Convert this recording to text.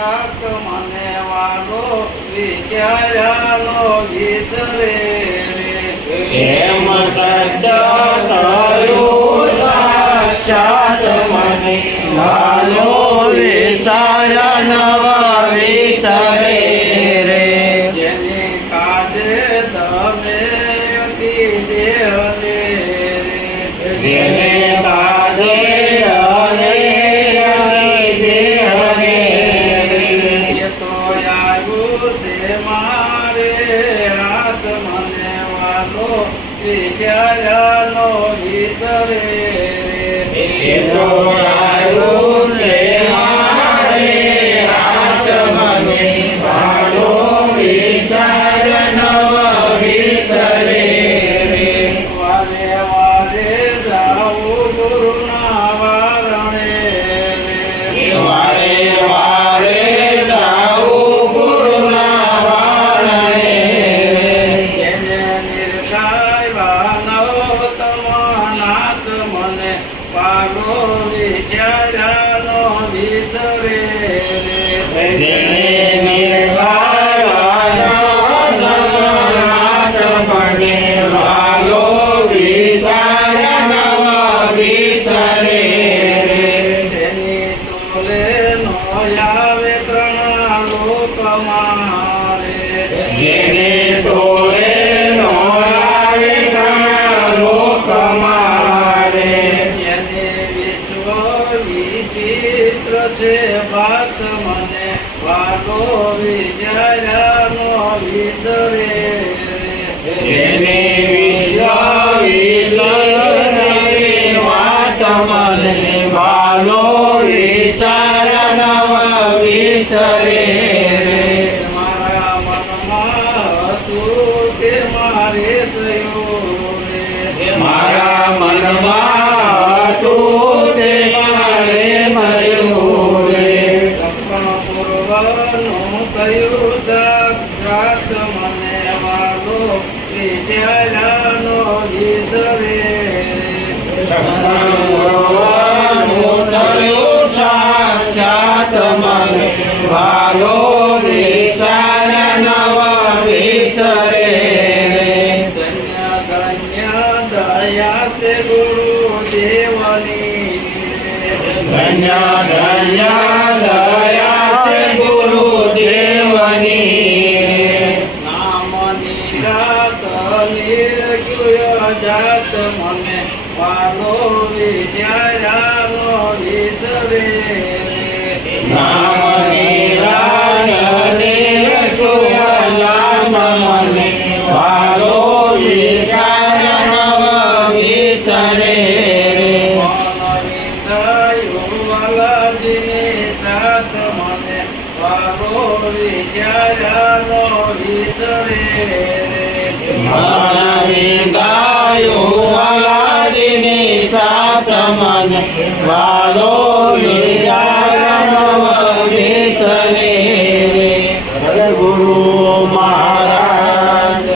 લાગે મને વાલો વિસરે વિચાર્યાનો વિસરે એમ સત્ય થયું સાક્ષાત મને વાલો વિચાર નવ વિચારે રે. જેને કાજે તમે દેહને રે. જેને છે મારે હાથ મને વાલો વિચારાનો વિસરે રે. પાડો વિચાર્યાનો વિસરે જેને નિર્વાણ મને વાલો વિચાર નવ વિસરે તેની તોલે નો આવે ત્રણ લોક મારે. જેને વિચિત્ર છે વાત મને વાલો વિચાર્યાનો વિસરે એને વિસરે વાત મને વાલો વિચાર નવ વિસરે મારા મનમાં હતું તે મારે થયું રે. મારા મનમાં થયું સાક્ષાત મને વાલો વિચાર્યાનો વિસરે થયું સાક્ષાત મને વાલો વિચાર નવ વિસરે રે ધન્ય ધન્ય દયા તે ગુરુ દેવની ધન્ય ધન્ય વાલો વિચાર નવ વિસરે રે. વાલાજીની સાથ મને વાલો વિચાર્યાનો વિસરે. વાલો વિચાર